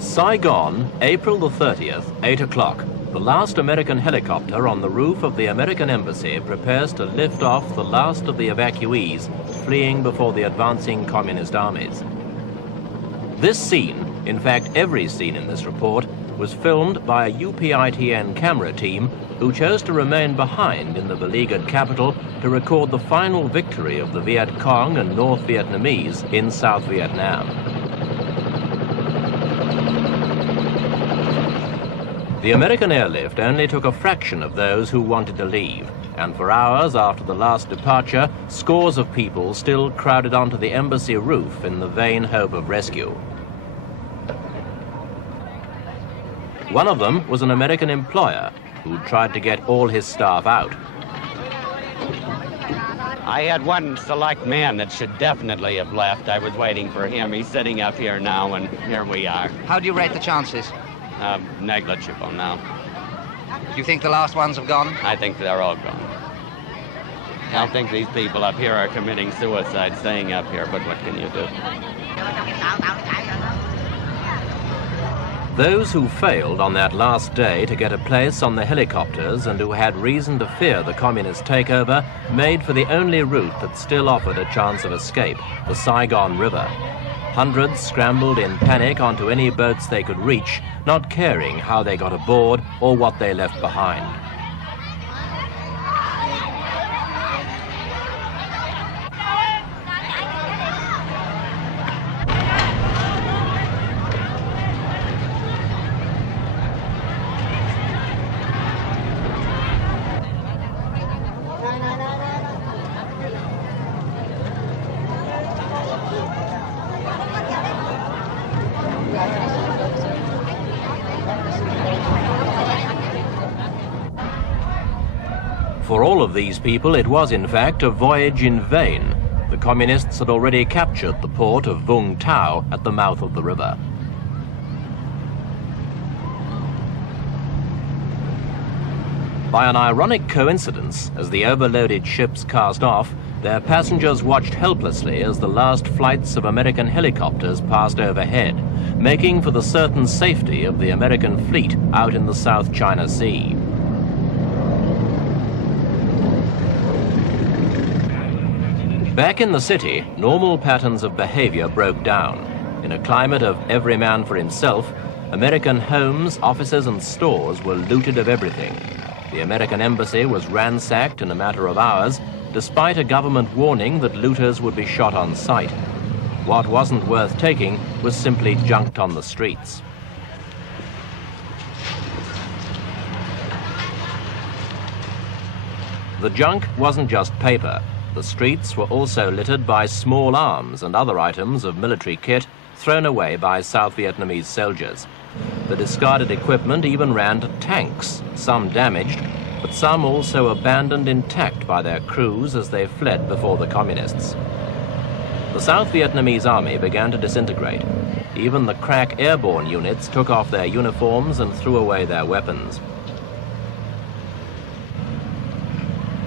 Saigon, April the 30th, 8 o'clock. The last American helicopter on the roof of the American embassy prepares to lift off the last of the evacuees fleeing before the advancing communist armies. This scene, in fact every scene in this report, was filmed by a UPITN camera team who chose to remain behind in the beleaguered capital to record the final victory of the Viet Cong and North Vietnamese in South Vietnam. The American airlift only took a fraction of those who wanted to leave, and for hours after the last departure, scores of people still crowded onto the embassy roof in the vain hope of rescue. One of them was an American employer who tried to get all his staff out. I had one select man that should definitely have left. I was waiting for him. He's sitting up here now, and here we are. How do you rate the chances? Negligible now. Do you think the last ones have gone? I think they're all gone. I think these people up here are committing suicide staying up here, but what can you do? Those who failed on that last day to get a place on the helicopters and who had reason to fear the communist takeover made for the only route that still offered a chance of escape, the Saigon River. Hundreds scrambled in panic onto any boats they could reach, not caring how they got aboard or what they left behind. For all of these people, it was in fact a voyage in vain. The communists had already captured the port of Vung Tau at the mouth of the river. By an ironic coincidence, as the overloaded ships cast off, their passengers watched helplessly as the last flights of American helicopters passed overhead, making for the certain safety of the American fleet out in the South China Sea. Back in the city, normal patterns of behavior broke down. In a climate of every man for himself, American homes, offices and stores were looted of everything. The American embassy was ransacked in a matter of hours, despite a government warning that looters would be shot on sight. What wasn't worth taking was simply junked on the streets. The junk wasn't just paper. The streets were also littered by small arms and other items of military kit thrown away by South Vietnamese soldiers. The discarded equipment even ran to tanks, some damaged, but some also abandoned intact by their crews as they fled before the communists. The South Vietnamese army began to disintegrate. Even the crack airborne units took off their uniforms and threw away their weapons.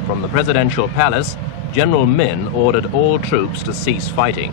From the presidential palace, General Minh ordered all troops to cease fighting,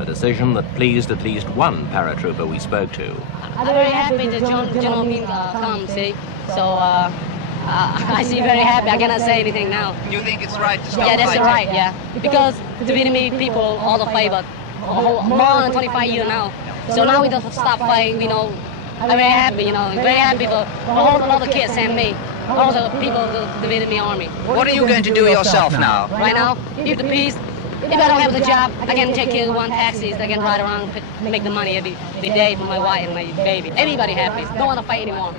a decision that pleased at least one paratrooper we spoke to. I'm very happy that General Minh come, see? So I see very happy. I cannot say anything now. You think it's right to stop Yeah, that's fighting? right, yeah. Because the Vietnamese people all the favor more than 25 years now. So now we don't stop fighting, you know. I'm very happy, you know. Very happy for all the kids and me. All the people of the Vietnamese army. What are you going to do yourself now? Right now, if the peace, if I don't have the job, I can take care of one taxis. I can ride around, make the money every day for my wife and my baby. Everybody happy. Don't want to fight anymore.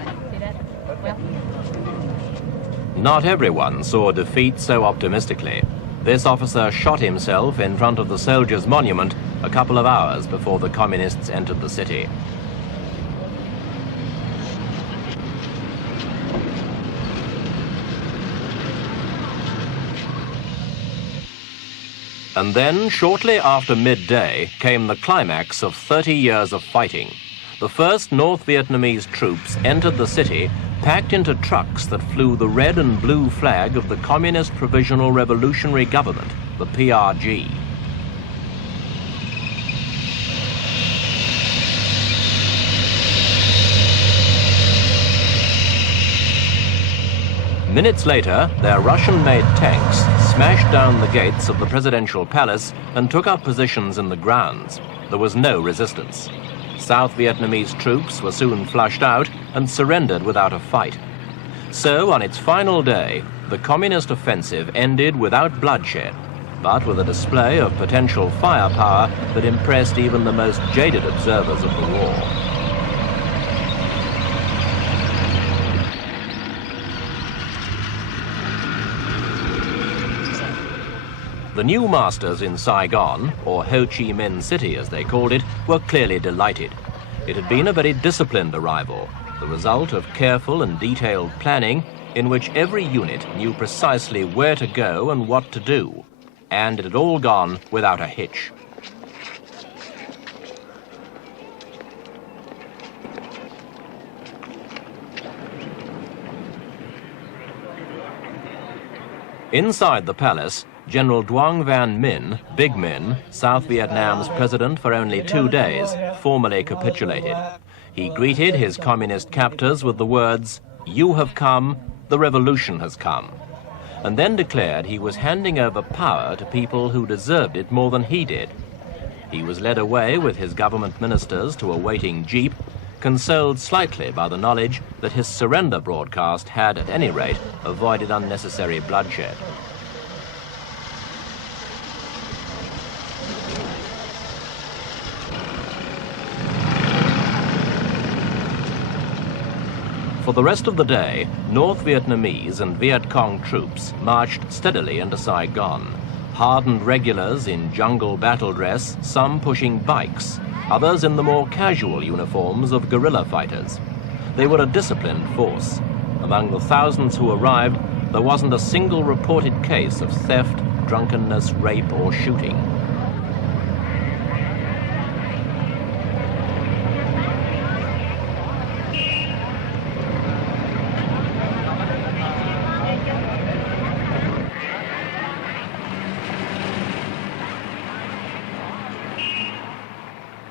Not everyone saw defeat so optimistically. This officer shot himself in front of the soldiers' monument a couple of hours before the communists entered the city. And then, shortly after midday, came the climax of 30 years of fighting. The first North Vietnamese troops entered the city, packed into trucks that flew the red and blue flag of the Communist Provisional Revolutionary Government, the PRG. Minutes later, their Russian-made tanks smashed down the gates of the presidential palace and took up positions in the grounds. There was no resistance. South Vietnamese troops were soon flushed out and surrendered without a fight. So, on its final day, the communist offensive ended without bloodshed, but with a display of potential firepower that impressed even the most jaded observers of the war. The new masters in Saigon, or Ho Chi Minh City as they called it, were clearly delighted. It had been a very disciplined arrival, the result of careful and detailed planning in which every unit knew precisely where to go and what to do. And it had all gone without a hitch. Inside the palace, General Duong Van Minh, Big Minh, South Vietnam's president for only 2 days, formally capitulated. He greeted his communist captors with the words, "You have come, the revolution has come," and then declared he was handing over power to people who deserved it more than he did. He was led away with his government ministers to a waiting jeep, consoled slightly by the knowledge that his surrender broadcast had, at any rate, avoided unnecessary bloodshed. For the rest of the day, North Vietnamese and Viet Cong troops marched steadily into Saigon, hardened regulars in jungle battle dress, some pushing bikes, others in the more casual uniforms of guerrilla fighters. They were a disciplined force. Among the thousands who arrived, there wasn't a single reported case of theft, drunkenness, rape, or shooting.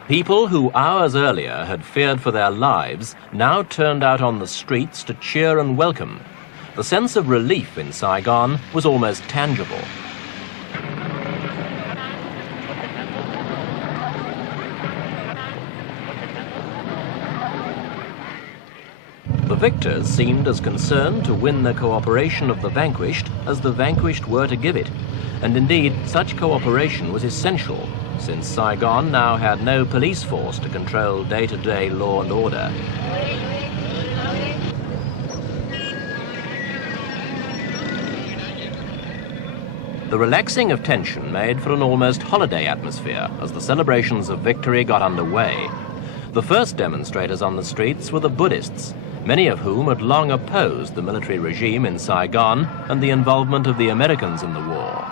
People who hours earlier had feared for their lives now turned out on the streets to cheer and welcome. The sense of relief in Saigon was almost tangible. The victors seemed as concerned to win the cooperation of the vanquished as the vanquished were to give it. And indeed, such cooperation was essential, since Saigon now had no police force to control day-to-day law and order. The relaxing of tension made for an almost holiday atmosphere as the celebrations of victory got underway. The first demonstrators on the streets were the Buddhists, many of whom had long opposed the military regime in Saigon and the involvement of the Americans in the war.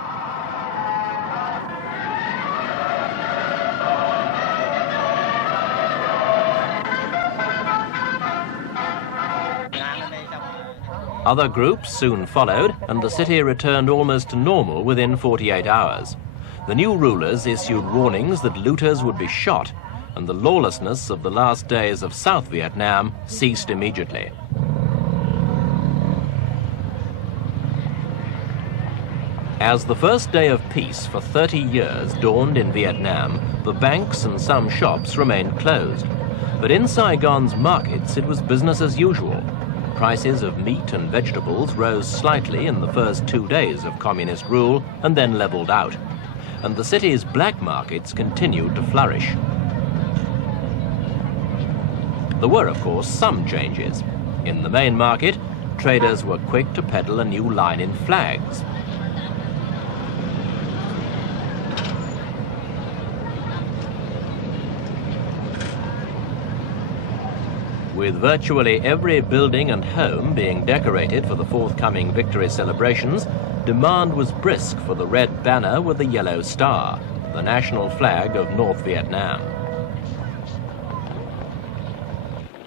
Other groups soon followed, and the city returned almost to normal within 48 hours. The new rulers issued warnings that looters would be shot, and the lawlessness of the last days of South Vietnam ceased immediately. As the first day of peace for 30 years dawned in Vietnam, the banks and some shops remained closed. But in Saigon's markets, it was business as usual. Prices of meat and vegetables rose slightly in the first 2 days of communist rule and then leveled out. And the city's black markets continued to flourish. There were, of course, some changes. In the main market, traders were quick to peddle a new line in flags. With virtually every building and home being decorated for the forthcoming victory celebrations, demand was brisk for the red banner with the yellow star, the national flag of North Vietnam.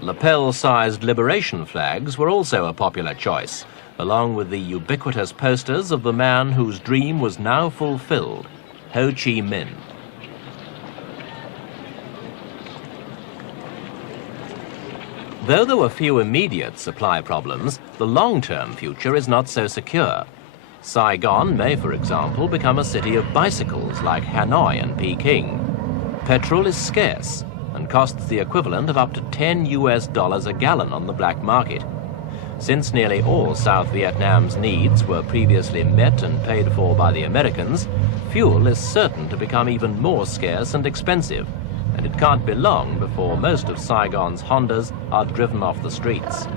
Lapel-sized liberation flags were also a popular choice, along with the ubiquitous posters of the man whose dream was now fulfilled, Ho Chi Minh. Though there were few immediate supply problems, the long-term future is not so secure. Saigon may, for example, become a city of bicycles like Hanoi and Peking. Petrol is scarce and costs the equivalent of up to $10 a gallon on the black market. Since nearly all South Vietnam's needs were previously met and paid for by the Americans, fuel is certain to become even more scarce and expensive, and it can't be long before most of Saigon's Hondas are driven off the streets.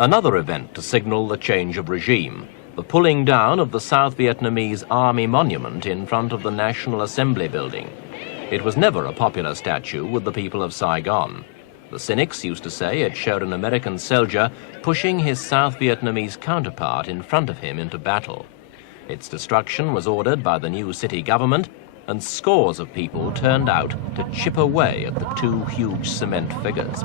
Another event to signal the change of regime, the pulling down of the South Vietnamese Army monument in front of the National Assembly building. It was never a popular statue with the people of Saigon. The cynics used to say it showed an American soldier pushing his South Vietnamese counterpart in front of him into battle. Its destruction was ordered by the new city government, and scores of people turned out to chip away at the two huge cement figures.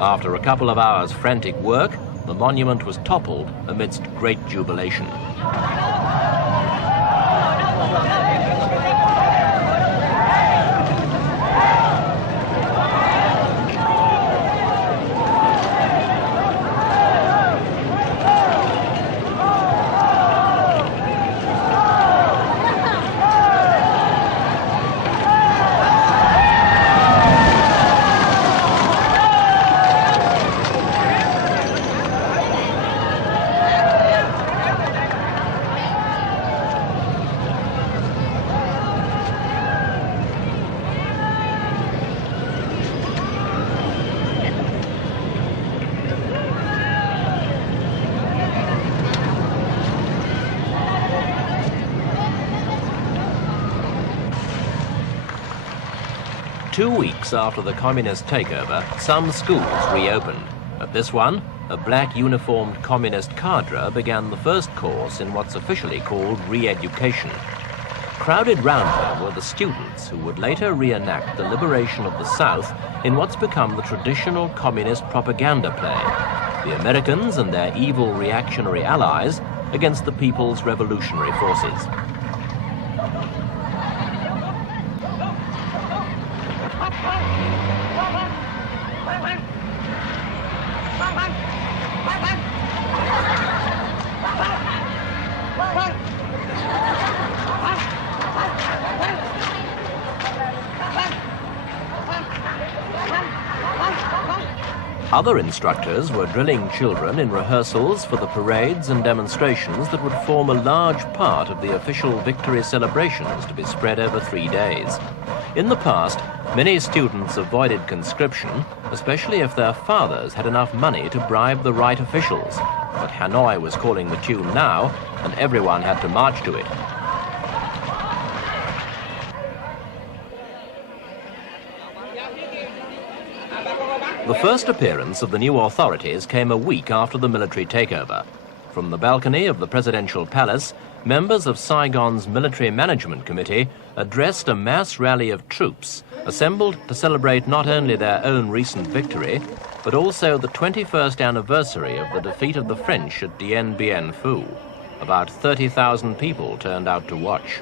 After a couple of hours' frantic work, the monument was toppled amidst great jubilation. Two weeks after the communist takeover, some schools reopened. At this one, a black uniformed communist cadre began the first course in what's officially called re-education. Crowded round her were the students who would later reenact the liberation of the South in what's become the traditional communist propaganda play, the Americans and their evil reactionary allies against the People's Revolutionary Forces. Other instructors were drilling children in rehearsals for the parades and demonstrations that would form a large part of the official victory celebrations to be spread over 3 days. In the past, many students avoided conscription, especially if their fathers had enough money to bribe the right officials. But Hanoi was calling the tune now, and everyone had to march to it. The first appearance of the new authorities came a week after the military takeover. From the balcony of the presidential palace, members of Saigon's Military Management Committee addressed a mass rally of troops assembled to celebrate not only their own recent victory, but also the 21st anniversary of the defeat of the French at Dien Bien Phu. About 30,000 people turned out to watch.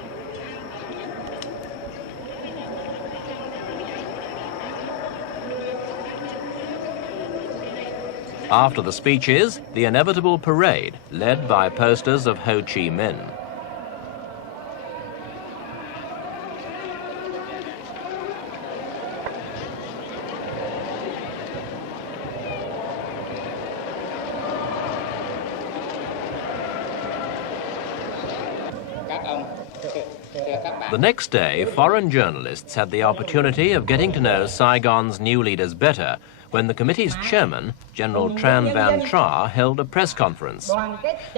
After the speeches, the inevitable parade, led by posters of Ho Chi Minh. The next day, foreign journalists had the opportunity of getting to know Saigon's new leaders better when the committee's chairman, General Tran Van Tra, held a press conference.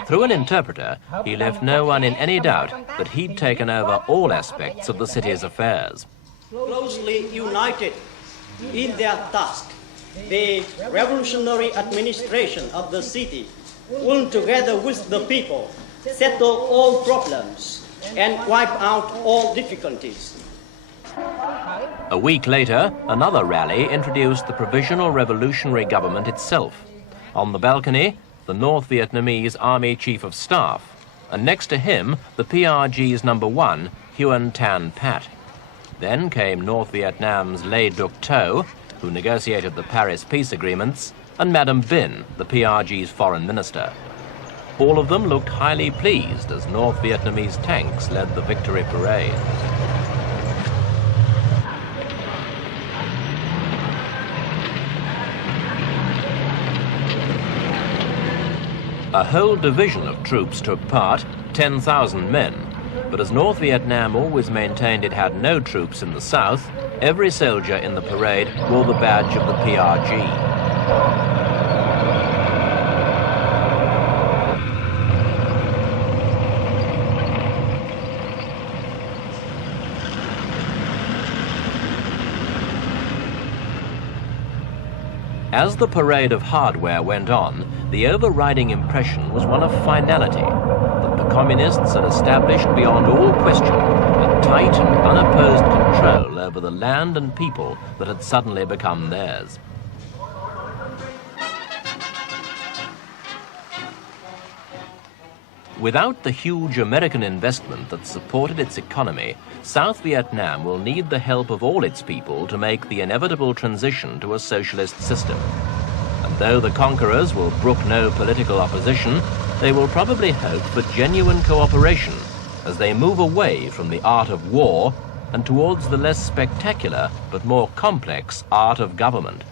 Through an interpreter, he left no one in any doubt that he'd taken over all aspects of the city's affairs. Closely united in their task, the revolutionary administration of the city will, together with the people, settle all problems and wipe out all difficulties. A week later, another rally introduced the Provisional Revolutionary Government itself. On the balcony, the North Vietnamese Army Chief of Staff, and next to him, the PRG's number 1, Huyen Tan Pat. Then came North Vietnam's Le Duc Tho, who negotiated the Paris peace agreements, and Madam Binh, the PRG's foreign minister. All of them looked highly pleased as North Vietnamese tanks led the victory parade. A whole division of troops took part, 10,000 men, but as North Vietnam always maintained it had no troops in the south, every soldier in the parade wore the badge of the PRG. As the parade of hardware went on, the overriding impression was one of finality, that the communists had established beyond all question a tight and unopposed control over the land and people that had suddenly become theirs. Without the huge American investment that supported its economy, South Vietnam will need the help of all its people to make the inevitable transition to a socialist system. And though the conquerors will brook no political opposition, they will probably hope for genuine cooperation as they move away from the art of war and towards the less spectacular but more complex art of government.